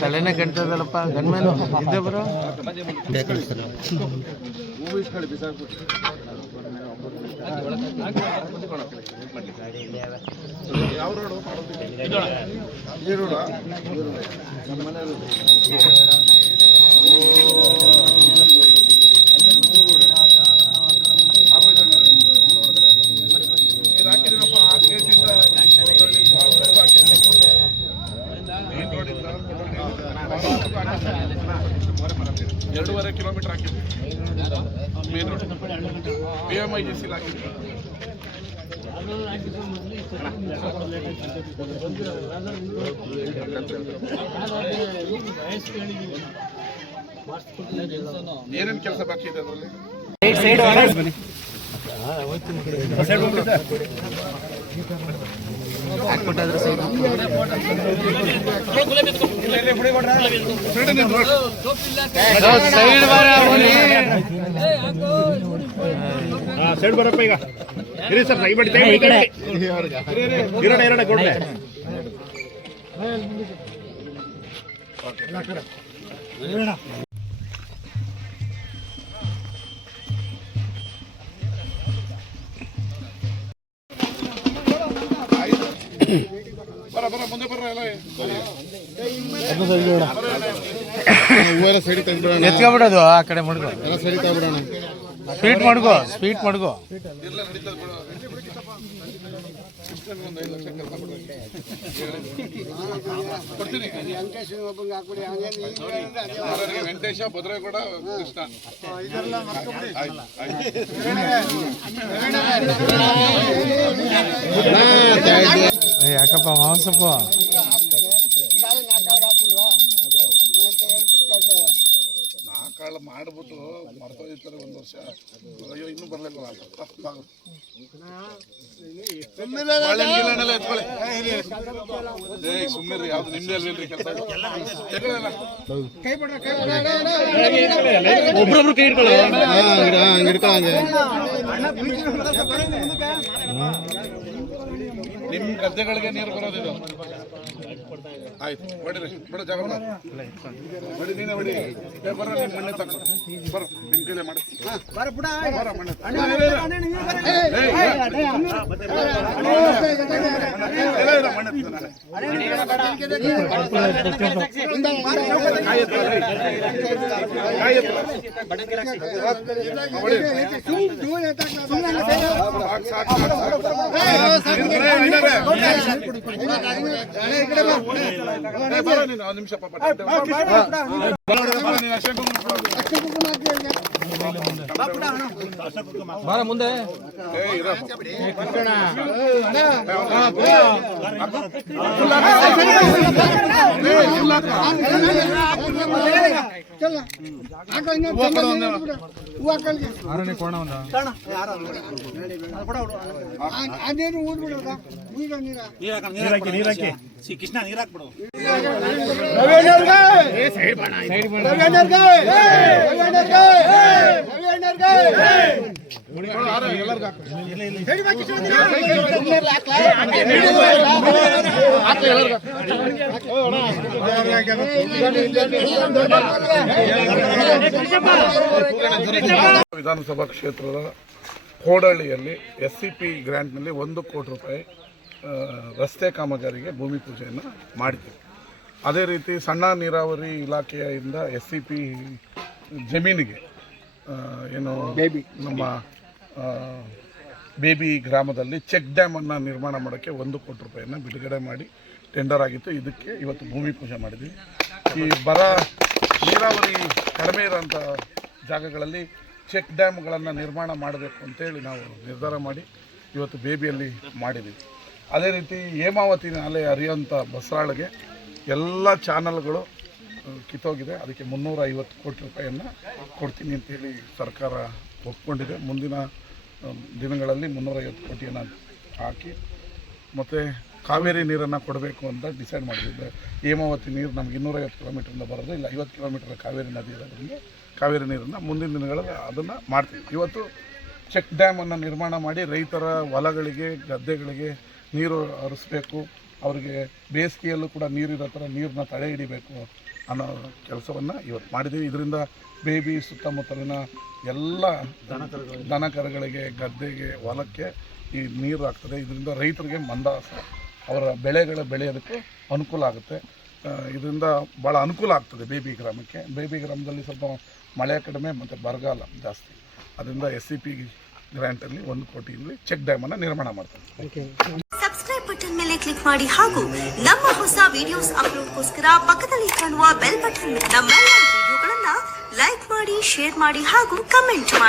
ತಲೆನೇ ಕೆಟ್ಟದಲ್ಲಪ್ಪ ಗನ್ಮೇನು ಇದೆ ಬರೋ ಯಾವ ರೋಡು ಈ ರೋಡಾ ಎರಡೂವರೆ ಕಿಲೋಮೀಟರ್ ಹಾಕಿದ್ವಿ ಮೇನ್ ರೋಡ್ PMIGC ಹಾಕಿದ್ವಿ ಏನೇನು ಕೆಲಸ ಬಾಕಿ ಇದೆ ಅದರಲ್ಲಿ ಸೈಡ್ ಬರಪ್ಪ ಈಗ ಇರಿ ಸರ್ ಸೈ ಬಡಿ ಇರೋಣ ಕೊಡ್ರೆ ಮುಂದೆ ಬರ್ರ ಎಲ್ಲ ಸೈಡ್ ತೆಗ್ಬಿಡೋಣ ಎತ್ಕೊಬಿಡೋದು ಆ ಕಡೆ ಮಡ್ಗೋ ಎಲ್ಲ ಸೈಡ್ ತೆಗ್ಬಿಡೋಣ ಸ್ಪೀಡ್ ಮಾಡ್ಗೋ ವೆಂಕಟೇಶ ಭದ್ರೇಗೌಡ ಕೃಷ್ಣ ಯಾಕಪ್ಪ ಮಾಂಸಪ್ಪ ನಾಕಾಳು ಮಾಡ್ಬಿಟ್ಟು ಮರ್ತೋಗಿರ್ತಾರೆ ಒಂದು ವರ್ಷ ಅಯ್ಯೋ ಇನ್ನೂ ಬರ್ಲಿಲ್ಲ ಸುಮ್ಮನೆ ಯಾವ್ದು ನಿಮ್ದೆ ಅಲ್ವೇನ್ರಿ ಕೆಲಸ ಒಬ್ರೊಬ್ರು ಕೈ ನಿಮ್ ಗದ್ದೆಗಳಿಗೆ ನೀರು ಬರೋದಿದು ಆಯ್ತು ಹೊಡಿರಿ ಬಿಡು ಜಾಗ ಹೊಡಿ ನೀನೆ ಹೊಡಿ ಬರ ನಿಮ್ ಮಣ್ಣೆ ತಕ್ಕ ಬರ ನಿಮ್ ಕೈಲೇ ಮಾಡಿ ಬರ ಮಣ್ಣೆ ನಿಮಿಷ ಬಾರ ಮುಂದೆ ಆರನೇ ಕೋಣ ನೀರಾಕಿ ಕೃಷ್ಣ ನೀರಾಕ್ಬಿಡು ವಿಧಾನಸಭಾ ಕ್ಷೇತ್ರದ ಕೋಡಹಳ್ಳಿಯಲ್ಲಿ SCP ಗ್ರಾಂಟ್ನಲ್ಲಿ 1 ಕೋಟಿ ರೂಪಾಯಿ ರಸ್ತೆ ಕಾಮಗಾರಿಗೆ ಭೂಮಿ ಪೂಜೆಯನ್ನು ಮಾಡಿದ್ದೀವಿ. ಅದೇ ರೀತಿ ಸಣ್ಣ ನೀರಾವರಿ ಇಲಾಖೆಯಿಂದ SCP ಜಮೀನಿಗೆ ಏನು ನಮ್ಮ ಬೇಬಿ ಗ್ರಾಮದಲ್ಲಿ ಚೆಕ್ ಡ್ಯಾಮನ್ನು ನಿರ್ಮಾಣ ಮಾಡೋಕ್ಕೆ 1 ಕೋಟಿ ರೂಪಾಯಿಯನ್ನು ಬಿಡುಗಡೆ ಮಾಡಿ ಟೆಂಡರ್ ಆಗಿತ್ತು. ಇದಕ್ಕೆ ಇವತ್ತು ಭೂಮಿ ಪೂಜೆ ಮಾಡಿದ್ವಿ. ಈ ಬರ ನೀರಾವರಿ ಕಡಿಮೆ ಇರೋಂಥ ಜಾಗಗಳಲ್ಲಿ ಚೆಕ್ ಡ್ಯಾಮ್ಗಳನ್ನು ನಿರ್ಮಾಣ ಮಾಡಬೇಕು ಅಂತೇಳಿ ನಾವು ನಿರ್ಧಾರ ಮಾಡಿ ಇವತ್ತು ಬೇಬಿಯಲ್ಲಿ ಮಾಡಿದ್ದೀವಿ. ಅದೇ ರೀತಿ ಹೇಮಾವತಿ ನಾಲೆ ಹರಿಯೋಂಥ ಬಸರಾಳಿಗೆ ಎಲ್ಲ ಚಾನಲ್ಗಳು ಕಿತ್ತೋಗಿದೆ. ಅದಕ್ಕೆ 350 ಕೋಟಿ ರೂಪಾಯಿಯನ್ನು ಕೊಡ್ತೀನಿ ಅಂತೇಳಿ ಸರ್ಕಾರ ಒಪ್ಕೊಂಡಿದೆ. ಮುಂದಿನ ದಿನಗಳಲ್ಲಿ 350 ಕೋಟಿಯನ್ನು ಹಾಕಿ ಮತ್ತು ಕಾವೇರಿ ನೀರನ್ನು ಕೊಡಬೇಕು ಅಂತ ಡಿಸೈಡ್ ಮಾಡಿದ್ದೆ. ಹೇಮಾವತಿ ನೀರು ನಮ್ಗೆ 250 ಕಿಲೋಮೀಟ್ರಿಂದ ಬರೋದು, ಇಲ್ಲ 50 ಕಿಲೋಮೀಟರ್ ಕಾವೇರಿ ನದಿ ಇರೋದ್ರಿಂದ ಕಾವೇರಿ ನೀರನ್ನು ಮುಂದಿನ ದಿನಗಳಲ್ಲಿ ಅದನ್ನು ಮಾಡ್ತೀವಿ. ಇವತ್ತು ಚೆಕ್ ಡ್ಯಾಮನ್ನು ನಿರ್ಮಾಣ ಮಾಡಿ ರೈತರ ಹೊಲಗಳಿಗೆ ಗದ್ದೆಗಳಿಗೆ ನೀರು ಹರಿಸ್ಬೇಕು, ಅವರಿಗೆ ಬೇಸಿಗೆಯಲ್ಲೂ ಕೂಡ ನೀರಿರೋ ಥರ ನೀರನ್ನ ತಡೆ ಹಿಡಿಬೇಕು ಅನ್ನೋ ಕೆಲಸವನ್ನು ಇವತ್ತು ಮಾಡಿದ್ದೀವಿ. ಇದರಿಂದ ಬೇಬಿ ಸುತ್ತಮುತ್ತಲಿನ ಎಲ್ಲ ದನಕರುಗಳಿಗೆ ಗದ್ದೆಗೆ ಹೊಲಕ್ಕೆ ಈ ನೀರು ಆಗ್ತದೆ. ಇದರಿಂದ ರೈತರಿಗೆ ಮಂದಾಸ ಅವರ ಬೆಳೆಗಳ ಬೆಳೆಯೋದಕ್ಕೆ ಅನುಕೂಲ ಆಗುತ್ತೆ. ಇದರಿಂದ ಭಾಳ ಅನುಕೂಲ ಆಗ್ತದೆ ಬೇಬಿ ಗ್ರಾಮಕ್ಕೆ. ಬೇಬಿ ಗ್ರಾಮದಲ್ಲಿ ಸ್ವಲ್ಪ ಮಳೆ ಕಡಿಮೆ ಮತ್ತು ಬರಗಾಲ ಜಾಸ್ತಿ. ಅದರಿಂದ SCP ಗ್ರ್ಯಾಂಟಲ್ಲಿ 1 ಕೋಟಿಯಲ್ಲಿ ಚೆಕ್ ಡ್ಯಾಮನ್ನು ನಿರ್ಮಾಣ ಮಾಡ್ತಾರೆ. ಸಬ್ಸ್ಕ್ರೈಬ್ ಬಟನ್ ಮೇಲೆ ಕ್ಲಿಕ್ ಮಾಡಿ ಹಾಗೂ ನಮ್ಮ ಹೊಸ ವಿಡಿಯೋಸ್ ಅಪ್ಲೋಡ್ಗೋಸ್ಕರ ಪಕ್ಕದಲ್ಲಿ ಕಾಣುವ ಬೆಲ್ ಬಟನ್ ನಮ್ಮೆಲ್ಲ ವಿಡಿಯೋಗಳನ್ನ ಲೈಕ್ ಮಾಡಿ, ಶೇರ್ ಮಾಡಿ ಹಾಗೂ ಕಮೆಂಟ್ ಮಾಡಿ.